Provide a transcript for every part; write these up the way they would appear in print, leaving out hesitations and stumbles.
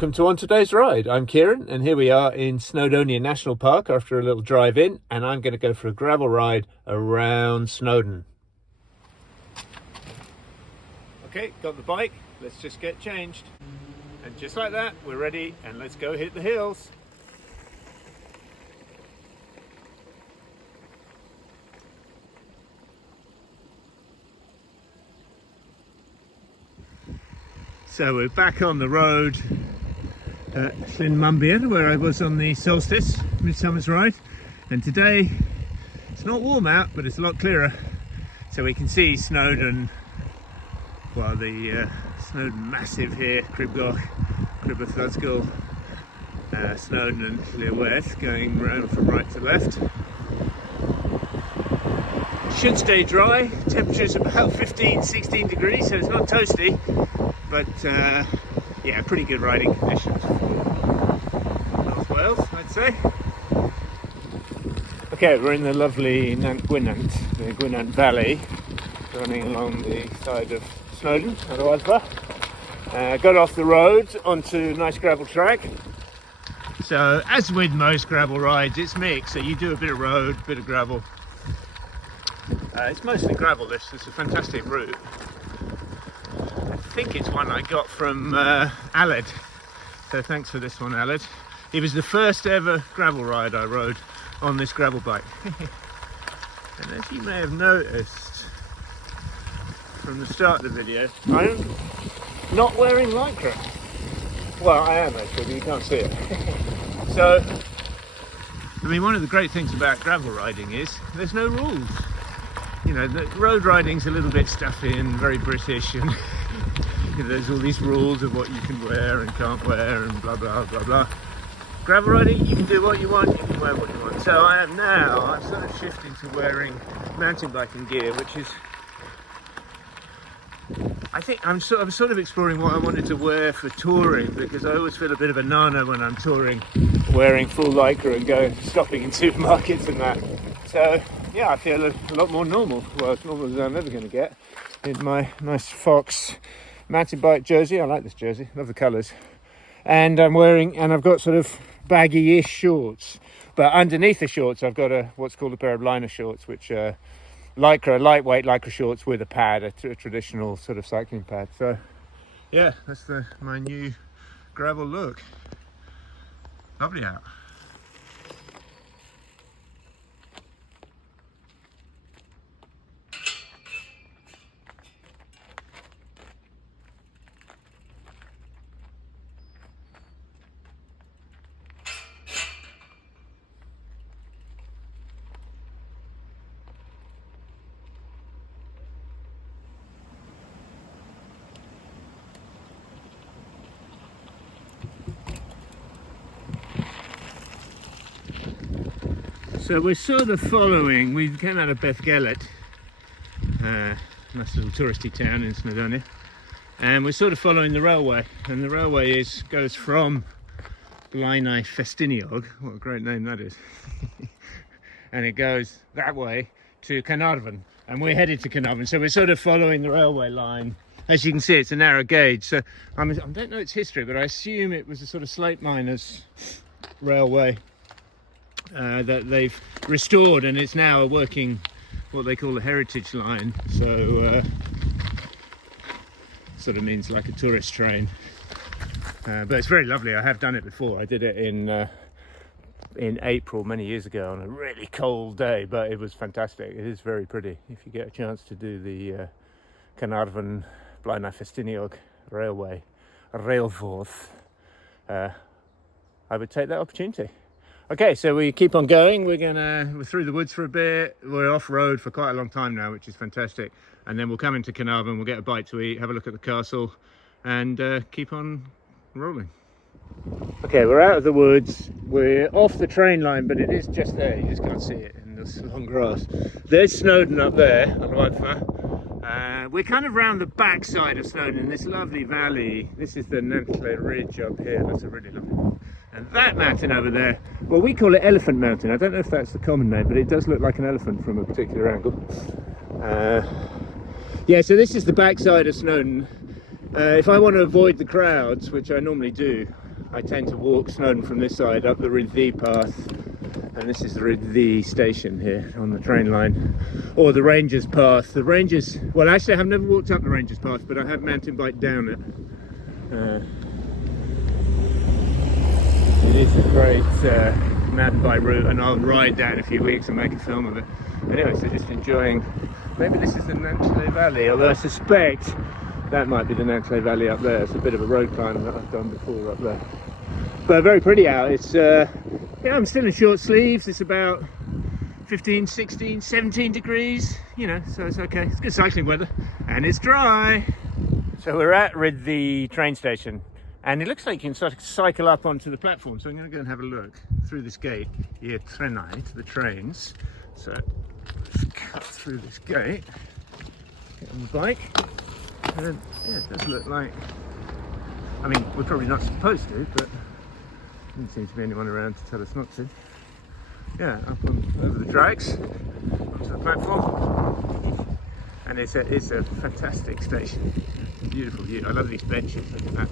Welcome to On Today's Ride. I'm Kieran, and here we are in Snowdonia National Park after a little drive in, and I'm going to go for a gravel ride around Snowdon. Okay, got the bike. Let's just get changed. And just like that, we're ready, and let's go hit the hills. So we're back on the road at Llyn Mumbian, where I was on the solstice midsummer's ride, and today it's not warm out, but it's a lot clearer, so we can see Snowdon, well, the Snowdon Massive here, Cribgoch, Cribberthudgol, Snowdon and Llywedd, going round from right to left. Should stay dry, temperature's about 15-16 degrees, so it's not toasty, but yeah, pretty good riding conditions for North Wales, I'd say. Okay, we're in the lovely Nant Gwynant, the Gwynant Valley, running along the side of Snowdon, ar y Wyddfa. Got off the road onto a nice gravel track. So, as with most gravel rides, it's mixed, so you do a bit of road, a bit of gravel. It's mostly gravel, this. It's a fantastic route. I think it's one I got from Aled, so thanks for this one, Aled. It was the first ever gravel ride I rode on this gravel bike. And as you may have noticed from the start of the video, I'm not wearing Lycra. Well, I am actually, but you can't see it. So, I mean, one of the great things about gravel riding is there's no rules. You know, the road riding's a little bit stuffy and very British, and you know, there's all these rules of what you can wear and can't wear and blah blah blah blah. Gravel riding, you can do what you want, you can wear what you want. So I'm sort of shifting to wearing mountain biking gear, which is, I think I'm sort of exploring what I wanted to wear for touring, because I always feel a bit of a nana when I'm touring, wearing full Lycra and stopping in supermarkets and that. So yeah, I feel a lot more normal, well, as normal as I'm ever going to get, in my nice Fox mountain bike jersey. I like this jersey, love the colours. And I've got sort of baggy-ish shorts, but underneath the shorts I've got what's called a pair of liner shorts, which are Lycra, lightweight Lycra shorts with a pad, a traditional sort of cycling pad. So yeah, that's my new gravel look. Lovely out. So we're sort of following, we came out of Bethgelert, nice little touristy town in Snowdonia, and we're sort of following the railway, and the railway goes from Blaenau Festiniog, what a great name that is, and it goes that way to Caernarfon, and we're headed to Caernarfon, so we're sort of following the railway line. As you can see, it's a narrow gauge, so I don't know its history, but I assume it was a sort of slate miners railway that they've restored, and it's now a working, what they call a heritage line, so sort of means like a tourist train, but it's very lovely. I have done it before. I did it in April many years ago on a really cold day, but it was fantastic. It is very pretty. If you get a chance to do the Caernarfon Blaenau Festiniog railway railforth, I would take that opportunity. Okay, so we keep on going. We're through the woods for a bit. We're off road for quite a long time now, which is fantastic. And then we'll come into Caernarfon, we'll get a bite to eat, have a look at the castle, and keep on rolling. Okay, we're out of the woods. We're off the train line, but it is just there. You just can't see it in this long grass. There's Snowdon up there, on Wyddfa. We're kind of round the back side of Snowdon in this lovely valley. This is the Nantle Ridge up here. That's a really lovely one. And that mountain over there, well, we call it Elephant Mountain. I don't know if that's the common name, but it does look like an elephant from a particular angle. Yeah, so this is the backside of Snowdon. If I want to avoid the crowds, which I normally do, I tend to walk Snowdon from this side up the Rhyddhau path, and this is the Rhyddhau station here on the train line, or the Rangers path. The Rangers, well actually I've never walked up the Rangers path, but I have mountain biked down it. It is a great mountain bike route, and I'll ride that in a few weeks and make a film of it. Anyway, so just enjoying, maybe this is the Nantley Valley, although I suspect that might be the Nantley Valley up there. It's a bit of a road climb that I've done before up there. But very pretty out. It's, yeah, I'm still in short sleeves. It's about 15, 16, 17 degrees, you know, so it's okay. It's good cycling weather, and it's dry. So we're at the train station, and it looks like you can sort of cycle up onto the platform. So I'm going to go and have a look through this gate. Here, trenai, the trains. So let's cut through this gate, get on the bike, and yeah, it does look like, I mean, we're probably not supposed to, but there doesn't seem to be anyone around to tell us not to. Yeah, up on over the tracks, onto the platform, and it's a fantastic station. Beautiful view. I love these benches. Look at that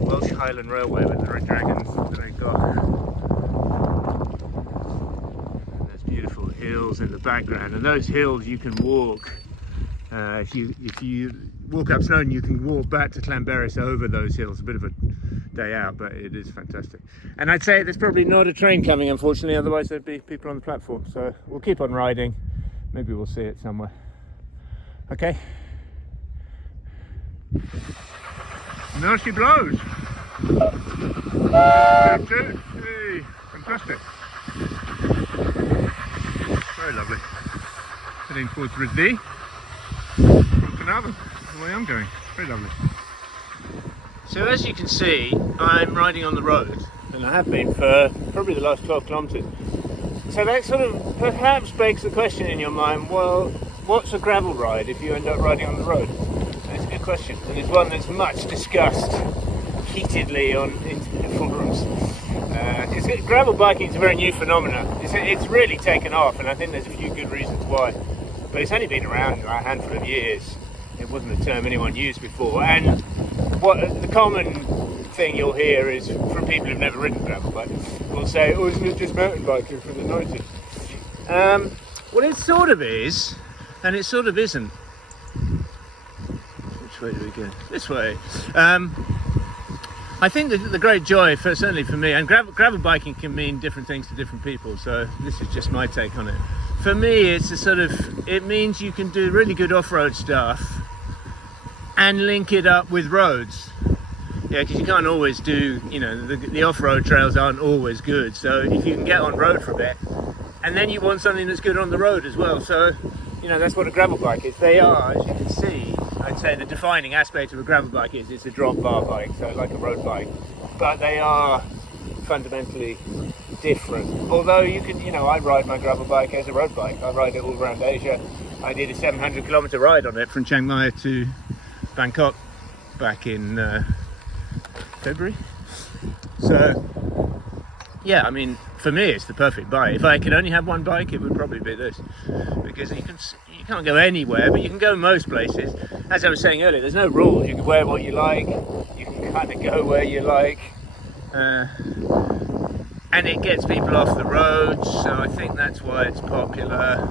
Welsh Highland Railway with the red dragons that they've got. And there's beautiful hills in the background, and those hills you can walk. If you walk up Snowdon, you can walk back to Llanberis over those hills. A bit of a day out, but it is fantastic. And I'd say there's probably not a train coming, unfortunately, otherwise there'd be people on the platform. So we'll keep on riding. Maybe we'll see it somewhere. Okay. Now she blows. Hey, fantastic. Very lovely. Heading towards Rhyddhau from Caernarfon, the way I'm going. Very lovely. So as you can see, I'm riding on the road, and I have been for probably the last 12 kilometres. So that sort of perhaps begs the question in your mind, well, what's a gravel ride if you end up riding on the road? That's a good question, and it's one that's much discussed heatedly on internet forums. Because gravel biking is a very new phenomenon. It's really taken off, and I think there's a few good reasons why. But it's only been around a handful of years. It wasn't a term anyone used before, and what the common thing you'll hear is from people who've never ridden gravel bike will say, oh, isn't it just mountain biking from the 90s? Well, it sort of is, and it sort of isn't. Which way do we go? This way. I think that the great joy, certainly for me, and gravel biking can mean different things to different people, so this is just my take on it. For me, it's a sort of, it means you can do really good off-road stuff and link it up with roads. Yeah, because you can't always do, you know, the off-road trails aren't always good. So if you can get on road for a bit, and then you want something that's good on the road as well. So, you know, that's what a gravel bike is. They are, as you can see, I'd say the defining aspect of a gravel bike is it's a drop bar bike, so like a road bike. But they are fundamentally different. Although you can, you know, I ride my gravel bike as a road bike. I ride it all around Asia. I did a 700-kilometre ride on it from Chiang Mai to Bangkok back in February. So yeah, I mean, for me it's the perfect bike. If I could only have one bike, it would probably be this, because you can't go anywhere, but you can go most places. As I was saying earlier, there's no rules. You can wear what you like, you can kind of go where you like, and it gets people off the roads, so I think that's why it's popular.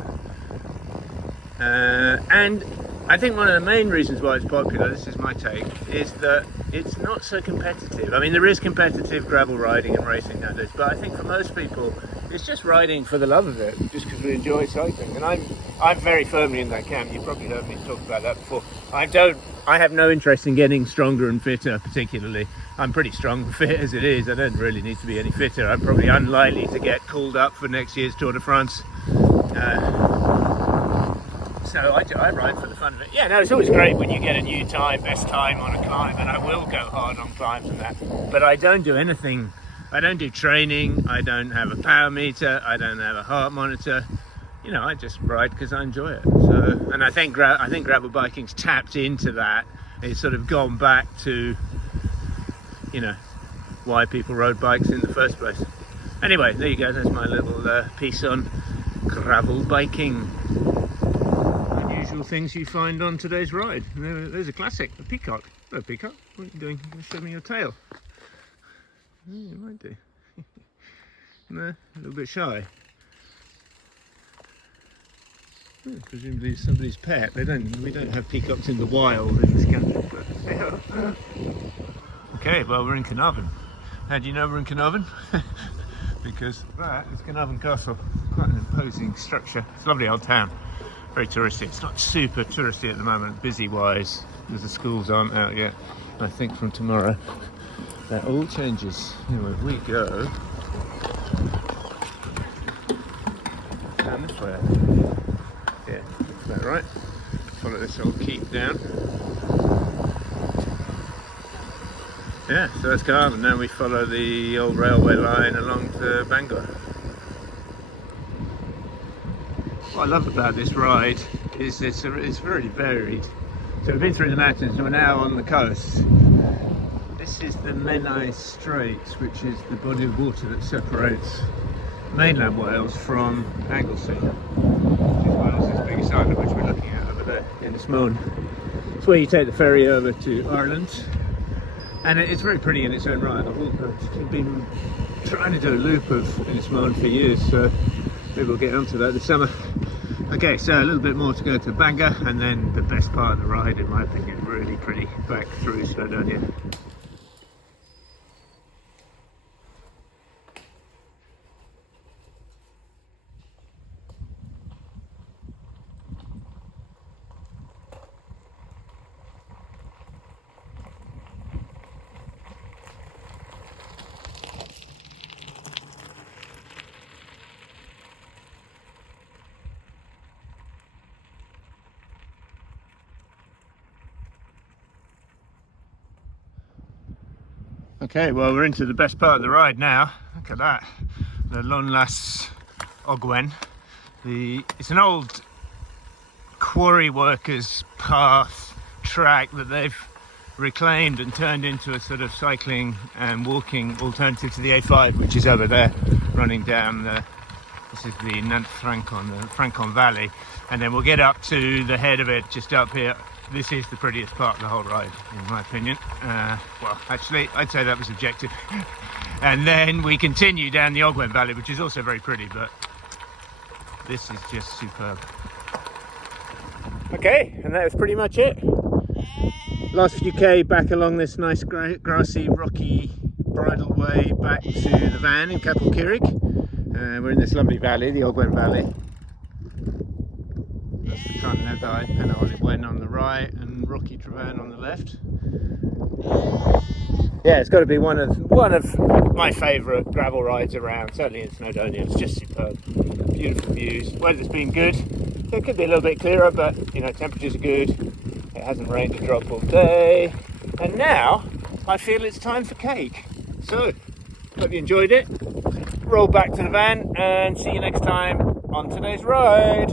And I think one of the main reasons why it's popular, this is my take, is that it's not so competitive. I mean, there is competitive gravel riding and racing nowadays, but I think for most people, it's just riding for the love of it, just because we enjoy cycling. And I'm very firmly in that camp. You've probably heard me talk about that before. I have no interest in getting stronger and fitter, particularly. I'm pretty strong and fit as it is. I don't really need to be any fitter. I'm probably unlikely to get called up for next year's Tour de France. So I ride for the fun of it. Yeah, no, it's always great when you get a new time, best time on a climb, and I will go hard on climbs and that. But I don't do anything. I don't do training. I don't have a power meter. I don't have a heart monitor. You know, I just ride because I enjoy it. So, and I think gravel biking's tapped into that. It's sort of gone back to, you know, why people rode bikes in the first place. Anyway, there you go. There's my little piece on gravel biking. Unusual things you find on today's ride. There's a classic, a peacock. Hello, peacock. What are you doing? Show me your tail. You might do. No, a little bit shy. Presumably it's somebody's pet. We don't have peacocks in the wild in this country, but they are. Okay, well, we're in Caernarfon. How do you know we're in Caernarfon? Because that is Caernarfon Castle. Quite an imposing structure. It's a lovely old town. Very touristy. It's not super touristy at the moment, busy wise, because the schools aren't out yet. I think from tomorrow that all changes. Anyway, we go down this way. Yeah, is that right? Follow this old keep down. Yeah, so that's Caernarfon. Now we follow the old railway line along to Bangor. What I love about this ride is it's very varied. So we've been through the mountains and we're now on the coast. This is the Menai Straits, which is the body of water that separates mainland Wales from Anglesey, which is well as this biggest island which we're looking at over there in the Smone. It's where you take the ferry over to Ireland, and it's very pretty in its own right. I've been trying to do a loop of Innismone for years, so maybe we'll get onto that this summer. Okay, so a little bit more to go to Bangor, and then the best part of the ride, in my opinion, really pretty, back through Snowdonia. Okay, well, we're into the best part of the ride now. Look at that, the Lonlas Ogwen. It's an old quarry workers path track that they've reclaimed and turned into a sort of cycling and walking alternative to the A5, which is over there, running down this is the Nant Francon, the Francon Valley, and then we'll get up to the head of it, just up here. This is the prettiest part of the whole ride, in my opinion. Well, actually, I'd say that was objective. And then we continue down the Ogwen Valley, which is also very pretty, but this is just superb. Okay, and that was pretty much it. Last few K back along this nice grassy, rocky bridle way back to the van in Capel Curig. We're in this lovely valley, the Ogwen Valley. That's the Carnedai, Penolwen on the right, and Rocky Travan on the left. Yeah, it's got to be one of my favourite gravel rides around, certainly in Snowdonia. It's just superb. Beautiful views. Weather's been good. So it could be a little bit clearer, but you know, temperatures are good. It hasn't rained a drop all day. And now I feel it's time for cake. So, hope you enjoyed it. Roll back to the van and see you next time on today's ride.